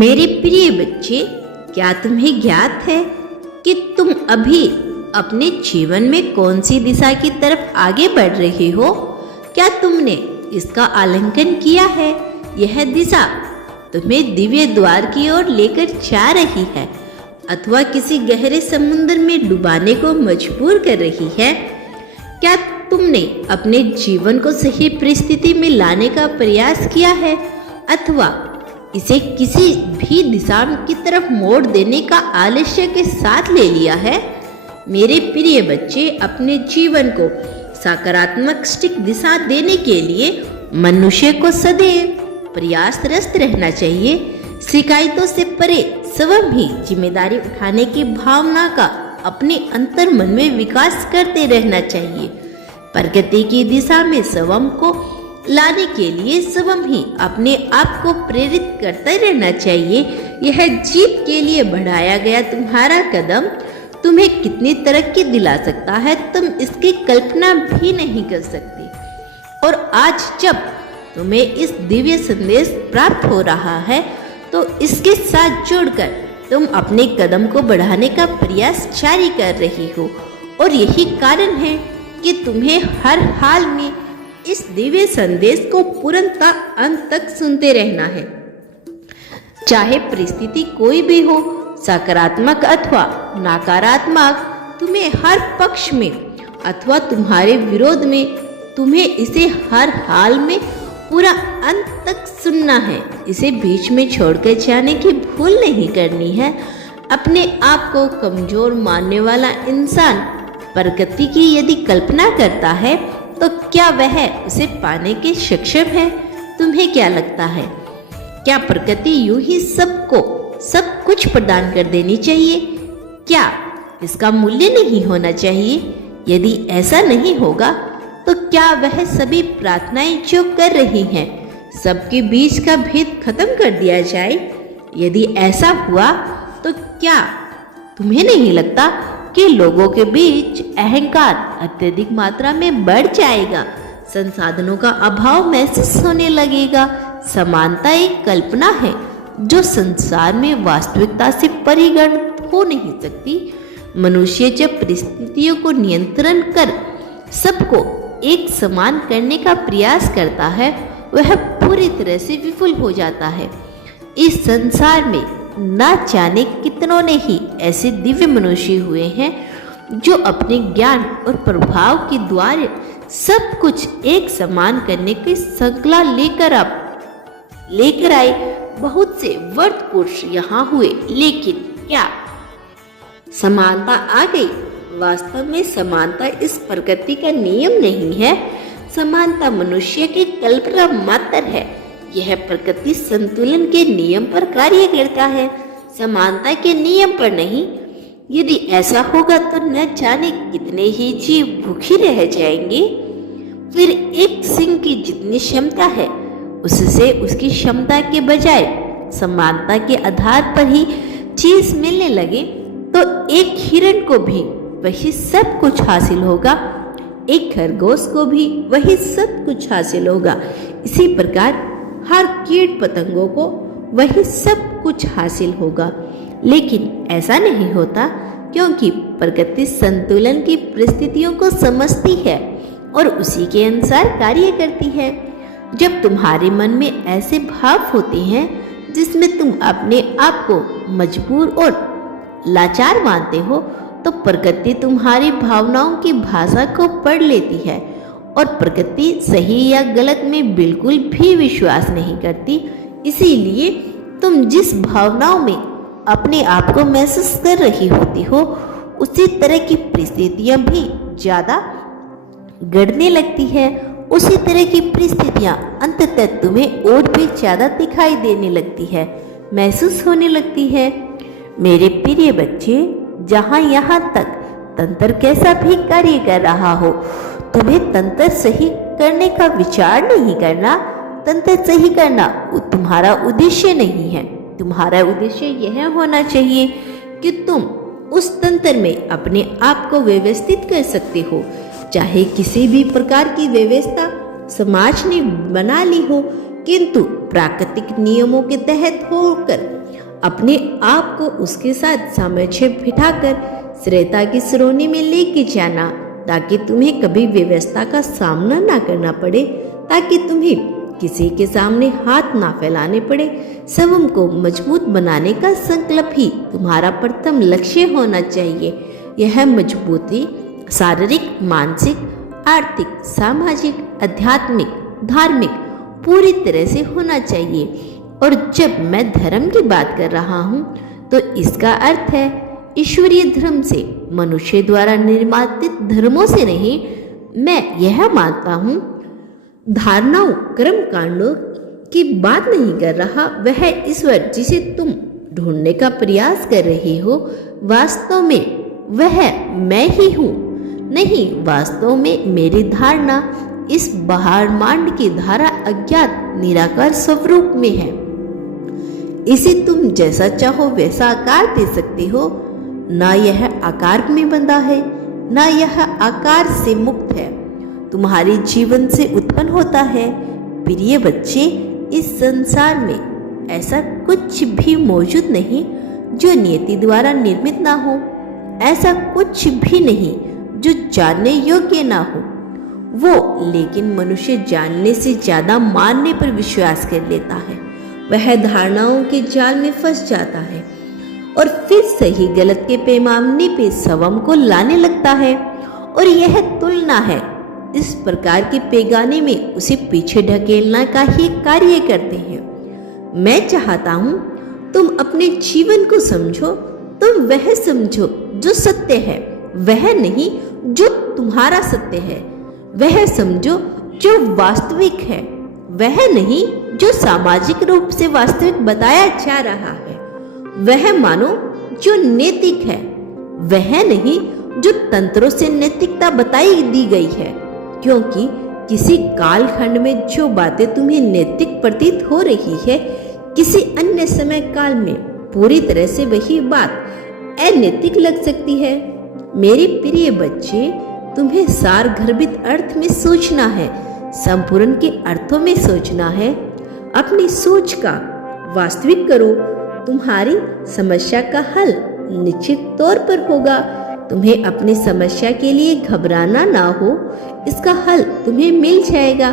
मेरे प्रिय बच्चे, क्या तुम्हें ज्ञात है कि तुम अभी अपने जीवन में कौन सी दिशा की तरफ आगे बढ़ रहे हो? क्या तुमने इसका आकलन किया है? यह दिशा तुम्हें दिव्य द्वार की ओर लेकर जा रही है अथवा किसी गहरे समुद्र में डुबाने को मजबूर कर रही है? क्या तुमने अपने जीवन को सही परिस्थिति में लाने का प्रयास किया है अथवा इसे किसी भी दिशा की तरफ मोड़ देने का आलस्य के साथ ले लिया है? मेरे प्रिय बच्चे, अपने जीवन को सकारात्मक दिशा देने के लिए मनुष्य को सदैव प्रयासरत रहना चाहिए। शिकायतों से परे स्वयं ही जिम्मेदारी उठाने की भावना का अपने अंतर मन में विकास करते रहना चाहिए। प्रगति की दिशा में स्वयं को लाने के लिए स्वयं ही अपने आप को प्रेरित करते रहना चाहिए। यह जीत के लिए बढ़ाया गया तुम्हारा कदम तुम्हें कितनी तरक्की दिला सकता है, तुम इसकी कल्पना भी नहीं कर सकते। और आज जब तुम्हें इस दिव्य संदेश प्राप्त हो रहा है तो इसके साथ जुड़कर तुम अपने कदम को बढ़ाने का प्रयास जारी कर रही हो। और यही कारण है कि तुम्हें हर हाल में इस दिव्य संदेश को पूर्णतः अंत तक सुनते रहना है। चाहे परिस्थिति कोई भी हो, सकारात्मक अथवा नकारात्मक, तुम्हें हर पक्ष में अथवा तुम्हारे विरोध में, तुम्हें इसे हर हाल में पूरा अंत तक सुनना है। इसे बीच में छोड़कर जाने की भूल नहीं करनी है। अपने आप को कमजोर मानने वाला इंसान प्रगति की यदि कल्पना करता है तो क्या वह उसे पाने के सक्षम है? तुम्हें क्या लगता है? क्या प्रगति यूं ही सबको सब कुछ प्रदान कर देनी चाहिए? क्या इसका मूल्य नहीं होना चाहिए? यदि ऐसा नहीं होगा तो क्या वह सभी प्रार्थनाएं जो कर रही हैं सबके बीच का भेद खत्म कर दिया जाए? यदि ऐसा हुआ तो क्या तुम्हें नहीं लगता कि लोगों के बीच अहंकार अत्यधिक मात्रा में बढ़ जाएगा, संसाधनों का अभाव महसूस होने लगेगा? समानता एक कल्पना है जो संसार में वास्तविकता से परिगणित हो नहीं सकती। मनुष्य जब परिस्थितियों को नियंत्रण कर सबको एक समान करने का प्रयास करता है वह पूरी तरह से विफल हो जाता है। इस संसार में न जाने कितनों ने ही ऐसे दिव्य मनुष्य हुए हैं जो अपने ज्ञान और प्रभाव के द्वारा सब कुछ एक समान करने की संकल्प लेकर आए। बहुत से वर्त पुरुष यहाँ हुए, लेकिन क्या समानता आ गई? वास्तव में समानता इस प्रकृति का नियम नहीं है। समानता मनुष्य की कल्पना मात्र है। यह प्रकृति संतुलन के नियम पर कार्य करता है, समानता के नियम पर नहीं। यदि ऐसा होगा तो न जाने कितने ही जीव भूखे रह जाएंगे। फिर एक सिंह की जितनी क्षमता है उससे उसकी क्षमता के बजाय समानता के आधार पर ही चीज मिलने लगे तो एक हिरण को भी वही सब कुछ हासिल होगा, एक खरगोश को भी वही सब कुछ हासिल होगा। इसी प्रकार हर कीट पतंगों को वही सब कुछ हासिल होगा। लेकिन ऐसा नहीं होता क्योंकि प्रकृति संतुलन की परिस्थितियों को समझती है और उसी के अनुसार कार्य करती है। जब तुम्हारे मन में ऐसे भाव होते हैं जिसमें तुम अपने आप को मजबूर और लाचार मानते हो तो प्रकृति तुम्हारी भावनाओं की भाषा को पढ़ लेती है और प्रकृति सही या गलत में बिल्कुल भी विश्वास नहीं करती। इसीलिए तुम जिस भावनाओं में अपने आप को महसूस कर रही होती हो उसी तरह की परिस्थितियां भी ज्यादा गढ़ने लगती है। उसी तरह की परिस्थितियां अंततः तुम्हें और भी ज्यादा दिखाई देने लगती है, महसूस होने लगती है। मेरे प्रिय बच्चे, जहां यहाँ तक तंत्र कैसा भी कार्य कर रहा हो, तुम्हें तंत्र सही करने का विचार नहीं करना। तंत्र सही करना तुम्हारा उद्देश्य नहीं है। तुम्हारा उद्देश्य यह होना चाहिए कि तुम उस तंत्र में अपने आप को व्यवस्थित कर सकते हो। चाहे किसी भी प्रकार की व्यवस्था समाज ने बना ली हो, किंतु प्राकृतिक नियमों के तहत होकर अपने आप को उसके साथ सामंजस्य बिठाकर श्रेता की श्रोणी में लेके जाना, ताकि तुम्हें कभी व्यवस्था का सामना ना करना पड़े, ताकि तुम्हें किसी के सामने हाथ ना फैलाने पड़े। स्वयं को मजबूत बनाने का संकल्प ही तुम्हारा प्रथम लक्ष्य होना चाहिए। यह मजबूती शारीरिक, मानसिक, आर्थिक, सामाजिक, आध्यात्मिक, धार्मिक पूरी तरह से होना चाहिए। और जब मैं धर्म की बात कर रहा हूँ तो इसका अर्थ है ईश्वरीय धर्म से, मनुष्य द्वारा निर्मित धर्मों से नहीं। मैं यह मानता हूँ धारणाओं, कर्म कांडों की बात नहीं कर रहा। वह ईश्वर जिसे तुम ढूंढने का प्रयास कर रहे हो, वास्तव में वह मैं ही हूँ नहीं। वास्तव में मेरी धारणा इस ब्रह्मांड की धारा अज्ञात निराकार स्वरूप में है। इसे तुम जैसा चाहो वैसा आकार दे सकते हो। ना यह आकार में बंधा है, ना यह आकार से मुक्त है। तुम्हारे जीवन से उत्पन्न होता है। प्रिय बच्चे, इस संसार में ऐसा कुछ भी मौजूद नहीं जो नियति द्वारा निर्मित ना हो। ऐसा कुछ भी नहीं जो जानने योग्य ना हो। वो लेकिन मनुष्य जानने से ज्यादा मानने पर विश्वास कर लेता है। वह धारणाओं के जाल में फंस जाता है और फिर सही गलत के पैमाने पे स्वयं को लाने लगता है। और यह तुलना है इस प्रकार के पैगाने में उसे पीछे ढकेलना का ही कार्य करते हैं। मैं चाहता हूँ तुम अपने जीवन को समझो। तुम वह समझो जो सत्य है, वह नहीं जो तुम्हारा सत्य है। वह समझो जो वास्तविक है, वह नहीं जो सामाजिक रूप से वास्तविक बताया जा रहा है। वह मानो जो नैतिक है, वह नहीं जो तंत्रों से नैतिकता बताई दी गई है। क्योंकि किसी कालखंड में जो बातें तुम्हें नैतिक प्रतीत हो रही है, किसी अन्य समय काल में पूरी तरह से वही बात अनैतिक लग सकती है। मेरे प्रिय बच्चे, तुम्हें सारगर्भित अर्थ में सोचना है, संपूर्ण के अर्थों में सोचना है। अपनी सोच का वास्तविक करो। तुम्हारी समस्या का हल निश्चित तौर पर होगा। तुम्हें अपनी समस्या के लिए घबराना ना हो, इसका हल तुम्हें मिल जाएगा।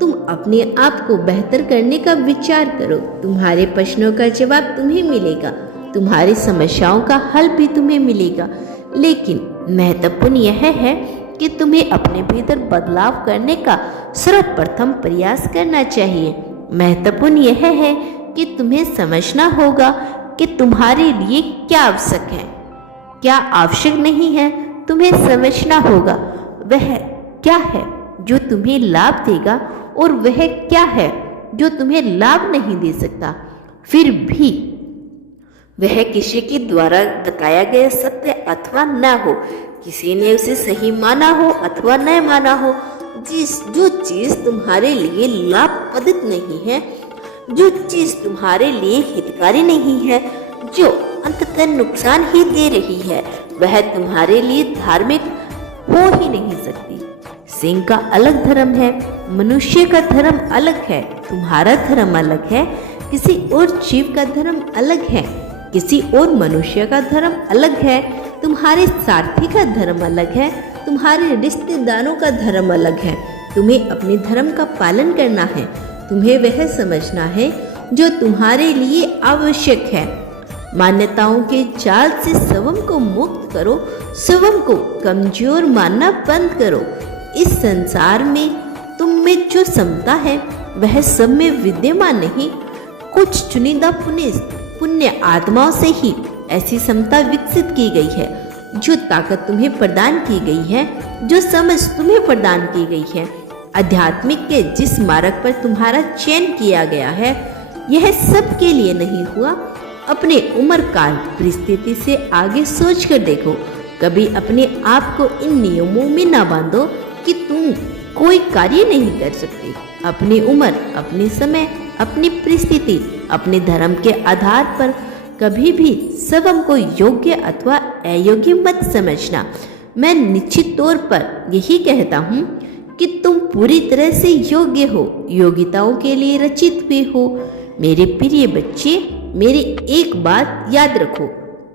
तुम अपने आप को बेहतर करने का विचार करो। तुम्हारे प्रश्नों का जवाब तुम्हें मिलेगा, तुम्हारी समस्याओं का हल भी तुम्हें मिलेगा। लेकिन महत्वपूर्ण यह है कि तुम्हें अपने भीतर बदलाव करने का सर्वप्रथम प्रयास करना चाहिए। महत्वपूर्ण यह है कि तुम्हें समझना होगा कि तुम्हारे लिए क्या आवश्यक है, क्या आवश्यक नहीं है। तुम्हें समझना होगा वह क्या है जो तुम्हें लाभ देगा और वह क्या है जो तुम्हें लाभ नहीं दे सकता। फिर भी वह किसी के द्वारा बताया गया सत्य अथवा न हो, किसी ने उसे सही माना हो अथवा न माना हो, जो चीज तुम्हारे लिए लाभप्रद नहीं है, जो चीज तुम्हारे लिए हितकारी नहीं है, जो अंततः नुकसान ही दे रही है, वह तुम्हारे लिए धार्मिक हो ही नहीं सकती। सिंह का अलग धर्म है, मनुष्य का धर्म अलग है, तुम्हारा धर्म अलग है, किसी और जीव का धर्म अलग है, किसी और मनुष्य का धर्म अलग है, तुम्हारे साथी का धर्म अलग है, तुम्हारे रिश्तेदारों का धर्म अलग है। तुम्हें अपने धर्म का पालन करना है। तुम्हें वह समझना है जो तुम्हारे लिए आवश्यक है। मान्यताओं के जाल से स्वयं को मुक्त करो, स्वयं को कमजोर मानना बंद करो। इस संसार में तुम में जो क्षमता है वह सब में विद्यमान नहीं, कुछ चुनिंदा पुण्य आत्माओं से ही ऐसी क्षमता विकसित की गई है। जो ताकत तुम्हें प्रदान की गई है, जो समझ तुम्हें प्रदान की गई है, आध्यात्मिक के जिस मार्ग पर तुम्हारा चयन किया गया है, यह सब के लिए नहीं हुआ। अपने उम्र काल परिस्थिति से आगे सोच कर देखो। कभी अपने आप को इन नियमों में ना बांधो कि तुम कोई कार्य नहीं कर सकते। अपनी उम्र, अपने समय, अपनी परिस्थिति, अपने धर्म के आधार पर कभी भी स्वयं को योग्य अथवा अयोग्य मत समझना। मैं निश्चित तौर पर यही कहता हूँ कि तुम पूरी तरह से योग्य हो, योग्यताओं के लिए रचित हुए हो। मेरे प्रिय बच्चे, मेरी एक बात याद रखो,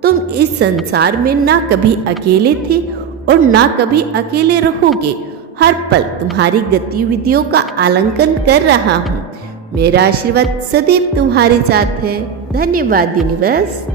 तुम इस संसार में ना कभी अकेले थे और ना कभी अकेले रहोगे। हर पल तुम्हारी गतिविधियों का आलंकन कर रहा हूँ। मेरा आशीर्वाद सदैव तुम्हारे साथ है। धन्यवाद यूनिवर्स।